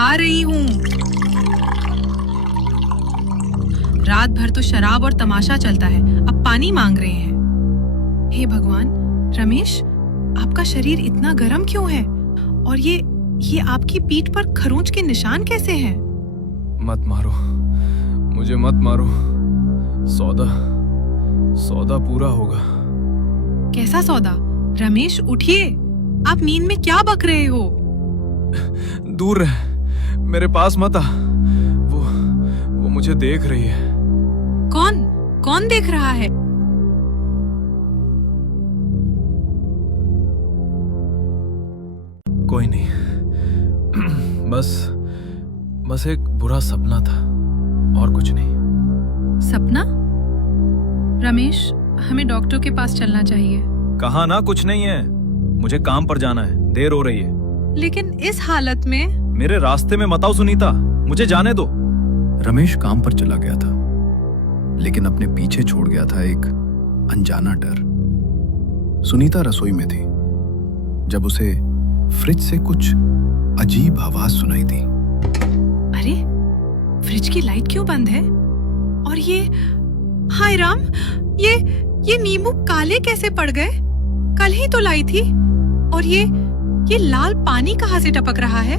आ रही हूँ। रात भर तो शराब और तमाशा चलता है, अब पानी मांग रहे हैं। हे भगवान, रमेश, आपका शरीर इतना गर्म क्यों है? और ये आपकी पीठ पर खरोंच के निशान कैसे हैं? मत मारो, मुझे मत मारो। सौदा पूरा होगा। कैसा सौदा? रमेश, उठिए। आप नींद में क्या बक रहे हो? दूर रह, मेरे पास मत आ। वो मुझे देख रही है। कौन देख रहा है? कोई नहीं, बस एक बुरा सपना था, और कुछ नहीं। सपना? रमेश, हमें डॉक्टर के पास चलना चाहिए। कहा ना कुछ नहीं है, मुझे काम पर जाना है, देर हो रही है। लेकिन इस हालत में? मेरे रास्ते में मत आओ सुनीता, मुझे जाने दो। रमेश काम पर चला गया था, लेकिन अपने पीछे छोड़ गया था एक अनजाना डर। सुनीता रसोई में थी जब उसे फ्रिज से कुछ अजीब आवाज सुनाई दी। अरे, फ्रिज की लाइट क्यों बंद है? और ये, हाय राम, ये नींबू काले कैसे पड़ गए? कल ही तो लाई थी। और ये लाल पानी कहाँ से टपक रहा है?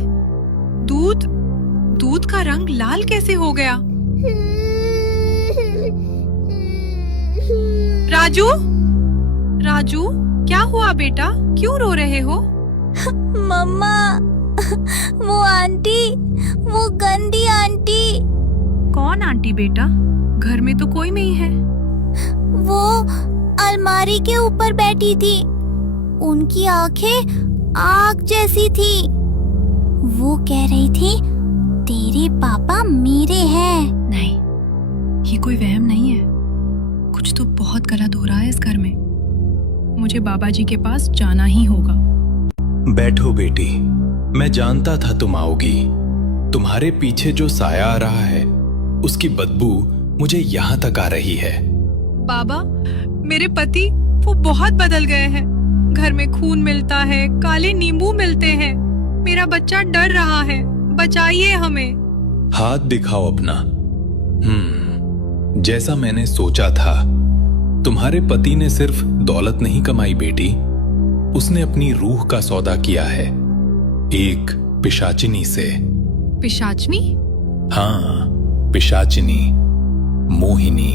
दूध का रंग लाल कैसे हो गया? राजू, क्या हुआ बेटा? क्यों रो रहे हो? मम्मा, वो आंटी, वो गंदी आंटी। कौन आंटी बेटा? घर में तो कोई नहीं है। वो अलमारी के ऊपर बैठी थी, उनकी आंखें आग जैसी थी। वो कह रही थी, तेरे पापा मेरे हैं। नहीं, ये कोई वहम नहीं है। कुछ तो बहुत गलत हो रहा है इस घर में। मुझे बाबा जी के पास जाना ही होगा। बैठो बेटी, मैं जानता था तुम आओगी। तुम्हारे पीछे जो साया आ रहा है, उसकी बदबू मुझे यहाँ तक आ रही है। बाबा, मेरे पति वो बहुत बदल गए हैं। घर में खून मिलता है, काले नींबू मिलते हैं। मेरा बच्चा डर रहा है, बचाइए हमें। हाथ दिखाओ अपना। जैसा मैंने सोचा था, तुम्हारे पति ने सिर्फ दौलत नहीं कमाई बेटी, उसने अपनी रूह का सौदा किया है, एक पिशाचिनी से। पिशाचनी? हाँ, पिशाचिनी, मोहिनी।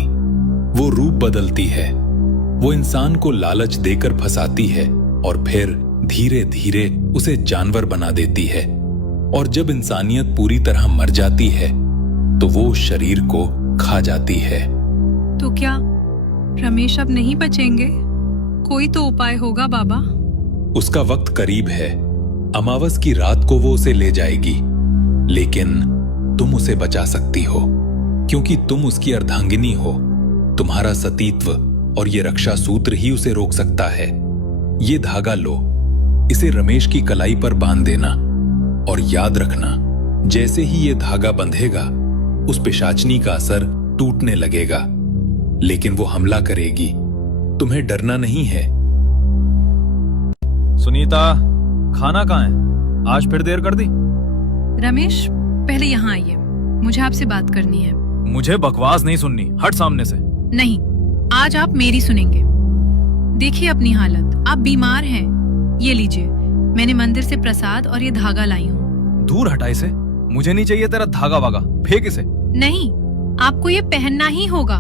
वो रूप बदलती है, वो इंसान को लालच देकर फंसाती है और फिर धीरे धीरे उसे जानवर बना देती है। और जब इंसानियत पूरी तरह मर जाती है तो वो शरीर को खा जाती है। तो क्या रमेश अब नहीं बचेंगे? कोई तो उपाय होगा बाबा। उसका वक्त करीब है, अमावस की रात को वो उसे ले जाएगी, लेकिन तुम उसे बचा सकती हो, क्योंकि तुम उसकी अर्धांगिनी हो। तुम्हारा सतीत्व और ये रक्षा सूत्र ही उसे रोक सकता है। ये धागा लो, इसे रमेश की कलाई पर बांध देना, और याद रखना, जैसे ही ये धागा बंधेगा, उस पिशाचनी का असर टूटने लगेगा, लेकिन वो हमला करेगी। तुम्हें डरना नहीं है। सुनीता, खाना कहाँ है? आज फिर देर कर दी। रमेश, पहले यहाँ आइए, मुझे आपसे बात करनी है। मुझे बकवास नहीं सुननी, हट सामने से। नहीं, आज आप मेरी सुनेंगे। देखिए अपनी हालत, आप बीमार हैं। ये लीजिए, मैंने मंदिर से प्रसाद और ये धागा लाई हूँ। दूर हटा इसे, मुझे नहीं चाहिए तेरा धागा वागा, फेंक इसे। नहीं, आपको ये पहनना ही होगा।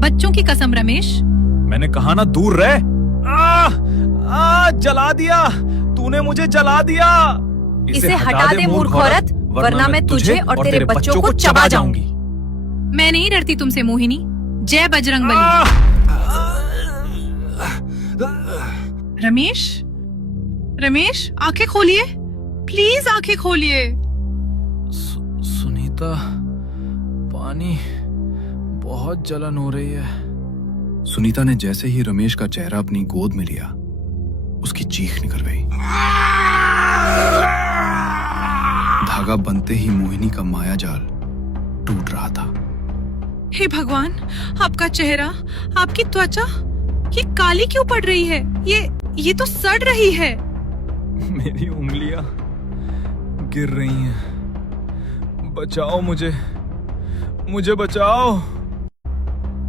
बच्चों की कसम रमेश। मैंने कहा ना दूर रह। जला दिया तूने, मुझे जला दिया। इसे हटा दे मूर्ख औरत, वरना मैं तुझे और तेरे बच्चों को चबा जाऊंगी। मैं नहीं डरती तुमसे मोहिनी। जय बजरंगबली। रमेश, आंखें खोलिए, प्लीज आंखें खोलिए। सुनीता, पानी, बहुत जलन हो रही है। सुनीता ने जैसे ही रमेश का चेहरा अपनी गोद में लिया, उसकी चीख निकल गई। धागा बनते ही मोहिनी का मायाजाल टूट रहा था। हे भगवान, आपका चेहरा, आपकी त्वचा, ये काली क्यों पड़ रही है? ये तो सड़ रही है। मेरी उंगलियां गिर रही हैं। बचाओ मुझे, मुझे बचाओ।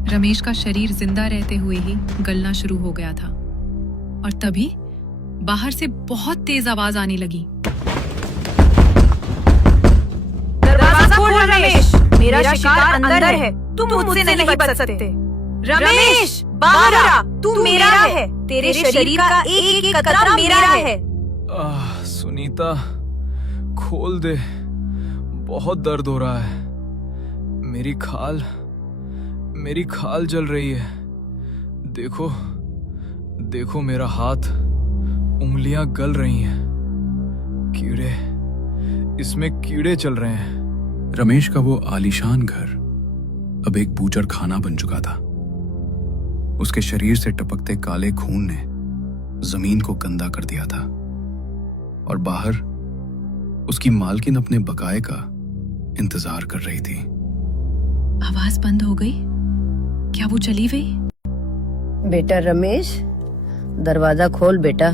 रमेश का शरीर जिंदा रहते हुए ही गलना शुरू हो गया था और तभी बाहर से बहुत तेज आवाज आने लगी। दरवाजा खोल रमेश, मेरा शिकार अंदर है, तुम मुझसे नहीं बच सकते। रमेश बाहर आ, तू मेरा है, तेरे शरीर का एक एक कतरा मेरा है। सुनीता, खोल दे, बहुत दर्द हो रहा है। मेरी खाल जल रही है। देखो देखो, मेरा हाथ, उंगलियां गल रही हैं। कीड़े, इसमें कीड़े चल रहे हैं। रमेश का वो आलीशान घर अब एक बूचड़ खाना बन चुका था। उसके शरीर से टपकते काले खून ने जमीन को गंदा कर दिया था और बाहर उसकी मालकिन अपने बकाए का इंतजार कर रही थी। आवाज बंद हो गई। क्या वो चली गई? बेटा रमेश, दरवाजा खोल बेटा।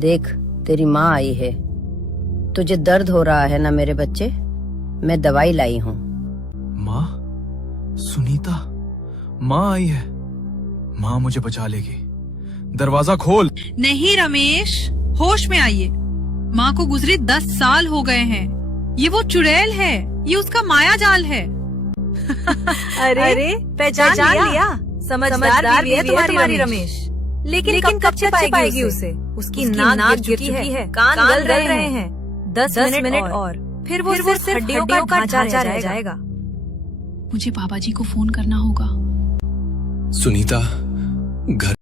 देख, तेरी माँ आई है। तुझे दर्द हो रहा है ना मेरे बच्चे? मैं दवाई लाई हूँ। माँ? सुनीता, माँ आई है। माँ मुझे बचा लेगी। दरवाजा खोल। नहीं रमेश, होश में आइए। माँ को गुजरे 10 साल हो गए हैं। ये वो चुड़ैल है, ये उसका माया जाल है। अरे पहचान लिया। समझदार बीवी है तुम्हारी रमेश। लेकिन कब छिपाएगी उसे? उसकी नाक गिर चुकी है, कान गल रहे हैं। 10 मिनट और फिर वो सिर्फ हड्डियों का ढांचा रह जाएगा। मुझे बाबा जी को फोन करना होगा। सुनीता, घर